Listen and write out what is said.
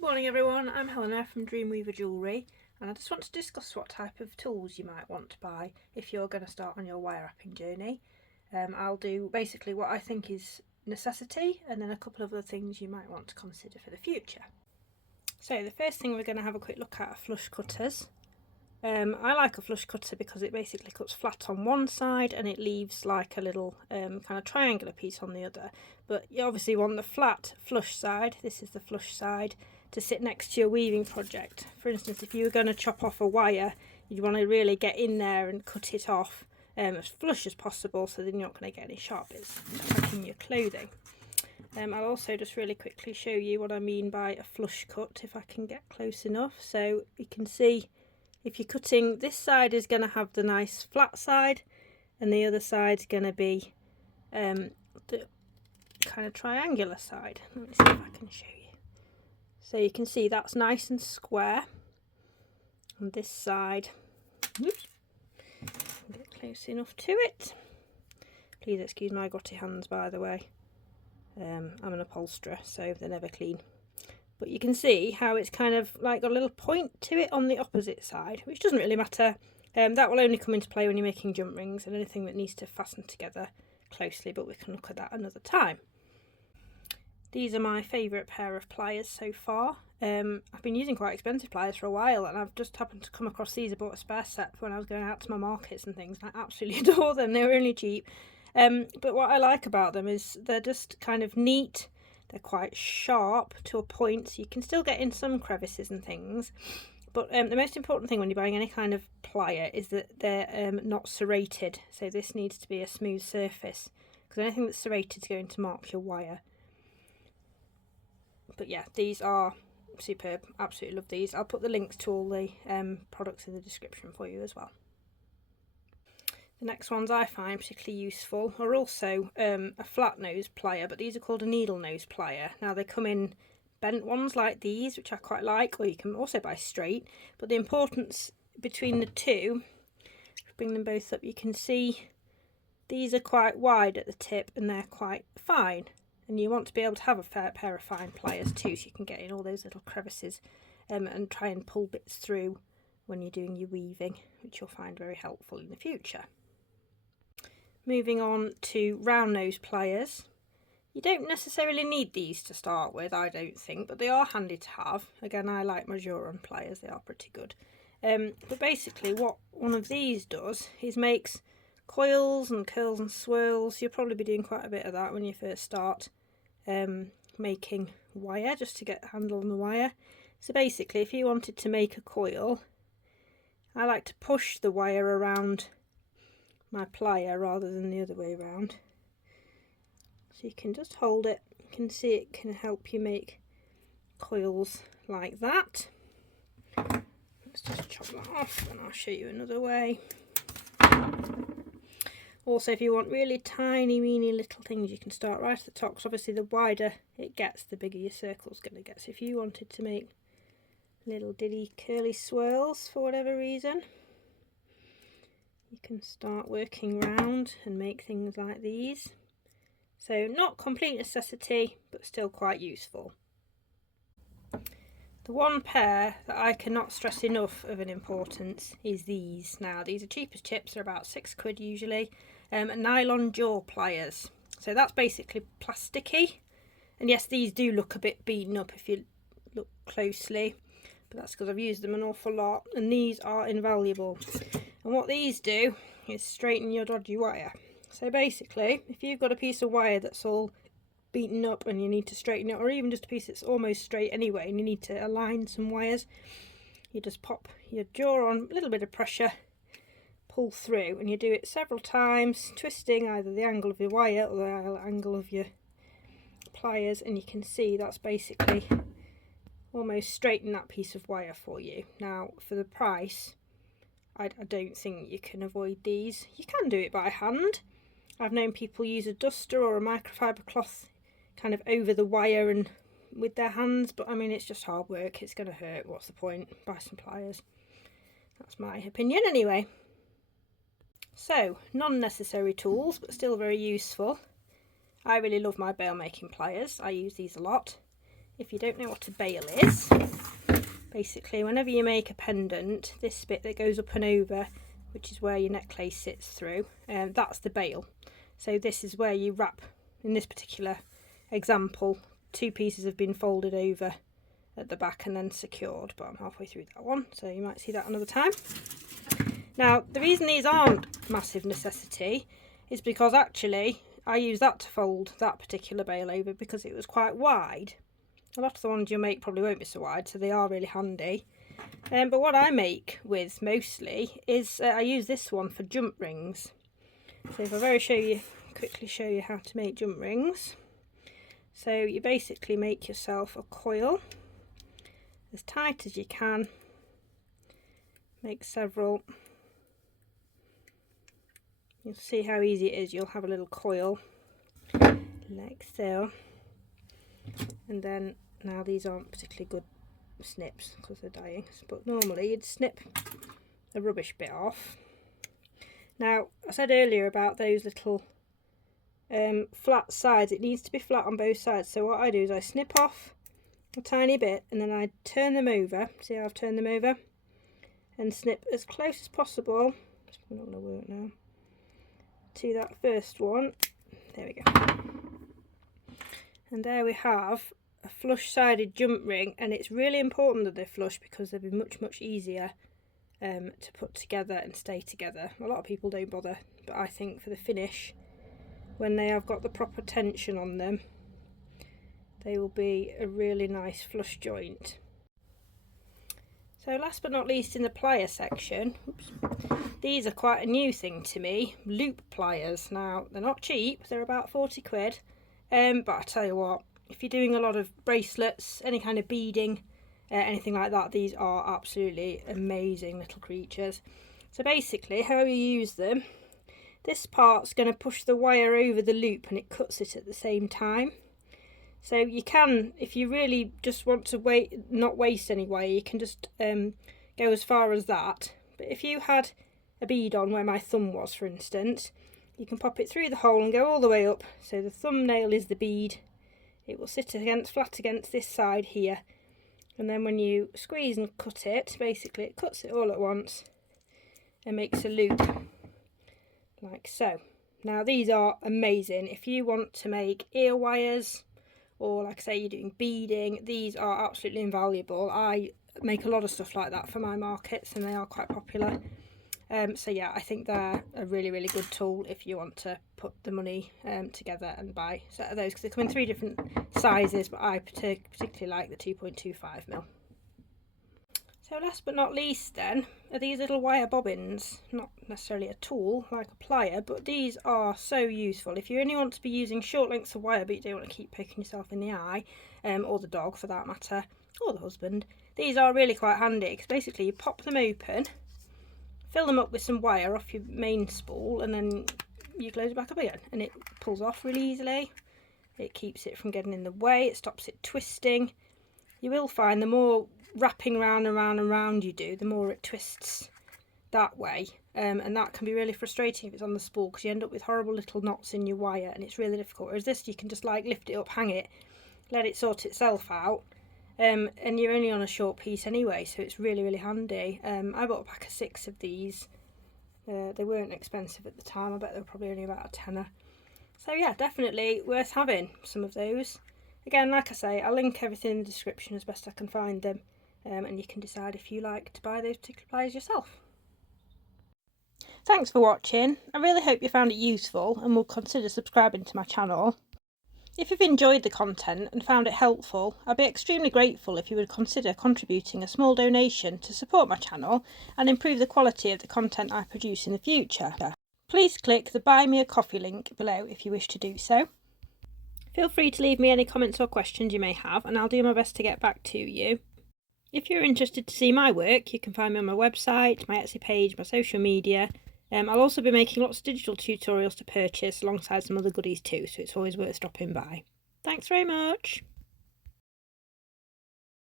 Good morning everyone, I'm Helena from Dream Weaver Jewellery, and I just want to discuss what type of tools you might want to buy if you're going to start on your wire wrapping journey. I'll do basically what I think is necessity and then a couple of other things you might want to consider for the future. So the first thing we're going to have a quick look at are flush cutters. I like a flush cutter because it basically cuts flat on one side and it leaves like a little kind of triangular piece on the other. But you obviously want the flat flush side, this is the flush side, to sit next to your weaving project. For instance, if you were going to chop off a wire, you'd want to really get in there and cut it off as flush as possible, so then you're not going to get any sharp bits stuck in your clothing. I'll also just really quickly show you what I mean by a flush cut if I can get close enough. So you can see if you're cutting, this side is going to have the nice flat side and the other side's going to be the kind of triangular side. Let me see if I can show you. So you can see that's nice and square, and this side, oops, get close enough to it. Please excuse my grotty hands, by the way. I'm an upholsterer, so they're never clean. But you can see how it's kind of like got a little point to it on the opposite side, which doesn't really matter. That will only come into play when you're making jump rings and anything that needs to fasten together closely, but we can look at that another time. These are my favourite pair of pliers so far. I've been using quite expensive pliers for a while, and I've just happened to come across these. I bought a spare set when I was going out to my markets and things. I absolutely adore them. They were only cheap. But what I like about them is they're just kind of neat. They're quite sharp to a point, so you can still get in some crevices and things. But the most important thing when you're buying any kind of plier is that they're not serrated. So this needs to be a smooth surface, because anything that's serrated is going to mark your wire. But yeah, these are superb. Absolutely love these. I'll put the links to all the products in the description for you as well. The next ones I find particularly useful are also a flat nose plier, but these are called a needle nose plier. Now they come in bent ones like these, which I quite like, or you can also buy straight. But the importance between the two, bring them both up, you can see these are quite wide at the tip and they're quite fine. And you want to be able to have a fair pair of fine pliers too, so you can get in all those little crevices and try and pull bits through when you're doing your weaving, which you'll find very helpful in the future. Moving on to round nose pliers. You don't necessarily need these to start with, I don't think, but they are handy to have. Again, I like my Joron pliers, they are pretty good. But basically what one of these does is makes coils and curls and swirls. You'll probably be doing quite a bit of that when you first start making wire, just to get a handle on the wire. So basically, if you wanted to make a coil, I like to push the wire around my plier rather than the other way around. So you can just hold it. You can see it can help you make coils like that. Let's just chop that off and I'll show you another way. Also, if you want really tiny, weeny little things, you can start right at the top, because obviously the wider it gets, the bigger your circle's going to get. So if you wanted to make little diddy curly swirls for whatever reason, you can start working round and make things like these. So not complete necessity, but still quite useful. The one pair that I cannot stress enough of an importance is these. Now these are cheap as chips, they're about £6 usually. Nylon jaw pliers. So that's basically plasticky, and yes, these do look a bit beaten up if you look closely, but that's because I've used them an awful lot, and these are invaluable. And what these do is straighten your dodgy wire. So basically, if you've got a piece of wire that's all beaten up and you need to straighten it, or even just a piece that's almost straight anyway and you need to align some wires, you just pop your jaw on, a little bit of pressure, pull through, and you do it several times, twisting either the angle of your wire or the angle of your pliers, and you can see that's basically almost straighten that piece of wire for you. Now for the price, I don't think you can avoid these. You can do it by hand. I've known people use a duster or a microfiber cloth kind of over the wire and with their hands, but I mean, it's just hard work, it's going to hurt. What's the point? Buy some pliers. That's my opinion anyway. So, non-necessary tools, but still very useful. I really love my bail making pliers. I use these a lot. if you don't know what a bail is, basically whenever you make a pendant, this bit that goes up and over, which is where your necklace sits through, that's the bail. So this is where you wrap, in this particular example, 2 pieces have been folded over at the back and then secured, but I'm halfway through that one, so you might see that another time. Now, the reason these aren't massive necessity is because actually I use that to fold that particular bail over because it was quite wide. A lot of the ones you'll make probably won't be so wide, so they are really handy. But what I make with mostly is I use this one for jump rings. So if I quickly show you how to make jump rings. So you basically make yourself a coil as tight as you can. Make several. You'll see how easy it is. You'll have a little coil like so. And then, now these aren't particularly good snips because they're dying, but normally you'd snip the rubbish bit off. Now, I said earlier about those little flat sides. It needs to be flat on both sides. So what I do is I snip off a tiny bit and then I turn them over. See how I've turned them over? And snip as close as possible. It's not going to work now. To that first one. There we go. And there we have a flush-sided jump ring, and it's really important that they're flush because they'll be much easier to put together and stay together. A lot of people don't bother, but I think for the finish, when they have got the proper tension on them, they will be a really nice flush joint. So last but not least, in the plier section, these are quite a new thing to me, loop pliers. Now, they're not cheap, they're about 40 quid, but I tell you what, if you're doing a lot of bracelets, any kind of beading, anything like that, these are absolutely amazing little creatures. So basically, how you use them, this part's going to push the wire over the loop and it cuts it at the same time. So you can, if you really just want to not waste any wire, you can just go as far as that. But if you had a bead on where my thumb was, for instance, you can pop it through the hole and go all the way up. So the thumbnail is the bead. It will sit flat against this side here. And then when you squeeze and cut it, basically it cuts it all at once and makes a loop like so. Now these are amazing. If you want to make ear wires, or like I say, you're doing beading, these are absolutely invaluable. I make a lot of stuff like that for my markets and they are quite popular. So yeah, I think they're a really good tool if you want to put the money together and buy a set of those, because they come in 3 different sizes, but I particularly like the 2.25mm. So last but not least then, are these little wire bobbins. Not necessarily a tool like a plier, but these are so useful. If you only want to be using short lengths of wire but you don't want to keep poking yourself in the eye, or the dog for that matter, or the husband, these are really quite handy because basically you pop them open, fill them up with some wire off your main spool, and then you close it back up again and it pulls off really easily. It keeps it from getting in the way, it stops it twisting. You will find the more wrapping round and round and round you do, the more it twists that way, and that can be really frustrating if it's on the spool because you end up with horrible little knots in your wire and it's really difficult. Whereas this, you can just like lift it up, hang it, let it sort itself out, and you're only on a short piece anyway, so it's really handy. I bought a pack of 6 of these. They weren't expensive at the time. I bet they were probably only about a tenner. So yeah, definitely worth having some of those. Again, like I say, I'll link everything in the description as best I can find them, and you can decide if you like to buy those particular pliers yourself. Thanks for watching. I really hope you found it useful and will consider subscribing to my channel. If you've enjoyed the content and found it helpful, I'd be extremely grateful if you would consider contributing a small donation to support my channel and improve the quality of the content I produce in the future. Please click the Buy Me a Coffee link below if you wish to do so. Feel free to leave me any comments or questions you may have and I'll do my best to get back to you. If you're interested to see my work, you can find me on my website, my Etsy page, my social media. I'll also be making lots of digital tutorials to purchase alongside some other goodies too, so it's always worth stopping by. Thanks very much!